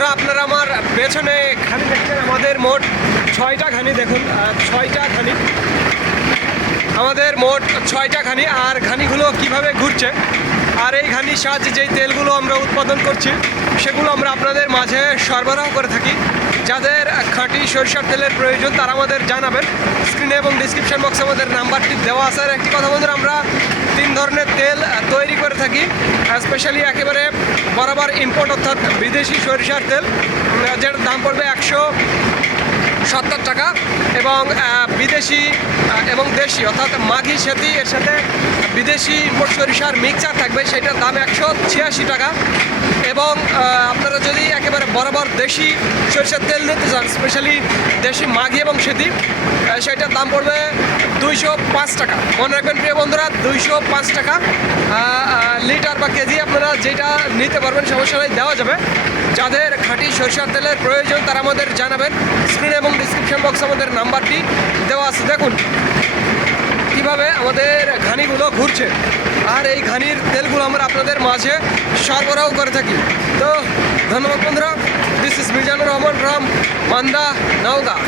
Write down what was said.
বন্ধুরা, আপনারা আমার পেছনে খানি দেখছেন। আমাদের মোট 6টা খানি, দেখুন 6টা খানি, আমাদের মোট 6টা খানি। আর খানিগুলো কিভাবে ঘুরছে আর এই খানির সাহায্যে যেই তেলগুলো আমরা উৎপাদন করছি সেগুলো আমরা আপনাদের মাঝে সরবরাহ করে থাকি। যাদের খাঁটি সরিষার তেলের প্রয়োজন তারা আমাদের জানাবেন। স্ক্রিনে এবং ডিসক্রিপশন বক্সে আমাদের নাম্বারটি দেওয়া আছে। আর একটি কথা বন্ধুরা, আমরা 3 ধরনের তেল তৈরি করে থাকি। স্পেশালি একেবারে বরাবর ইম্পোর্ট অর্থাৎ বিদেশি সরিষার তেল, যেটার দাম পড়বে 170 টাকা, এবং বিদেশি এবং দেশি অর্থাৎ মাঘি সেতি, এর সাথে বিদেশি ইম্পোর্ট সরিষার মিক্সচার থাকবে, সেটার দাম 186 টাকা। এবং আপনারা যদি একেবারে বরাবর দেশি সরিষার তেল নিতে চান, স্পেশালি দেশি মাঘি এবং সেতি, সেটার দাম পড়বে 205 টাকা। মনে রাখবেন প্রিয় বন্ধুরা, 205 টাকা লিটার বা কেজি, আপনারা যেটা নিতে পারবেন সমস্যা নেই, দেওয়া যাবে। যাদের খাঁটি সরিষার তেলের প্রয়োজন তারা আমাদের জানাবেন। স্ক্রিন এবং ডিসক্রিপশন বক্সে আমাদের নাম্বারটি দেওয়া আছে। দেখুন কীভাবে আমাদের ঘানিগুলো ঘুরছে, আর এই ঘানির তেলগুলো আমরা আপনাদের মাঝে সরবরাহ করে থাকি। তো ধন্যবাদ বন্ধুরা, this is Mizanur Rahman from Manda, Naogaon.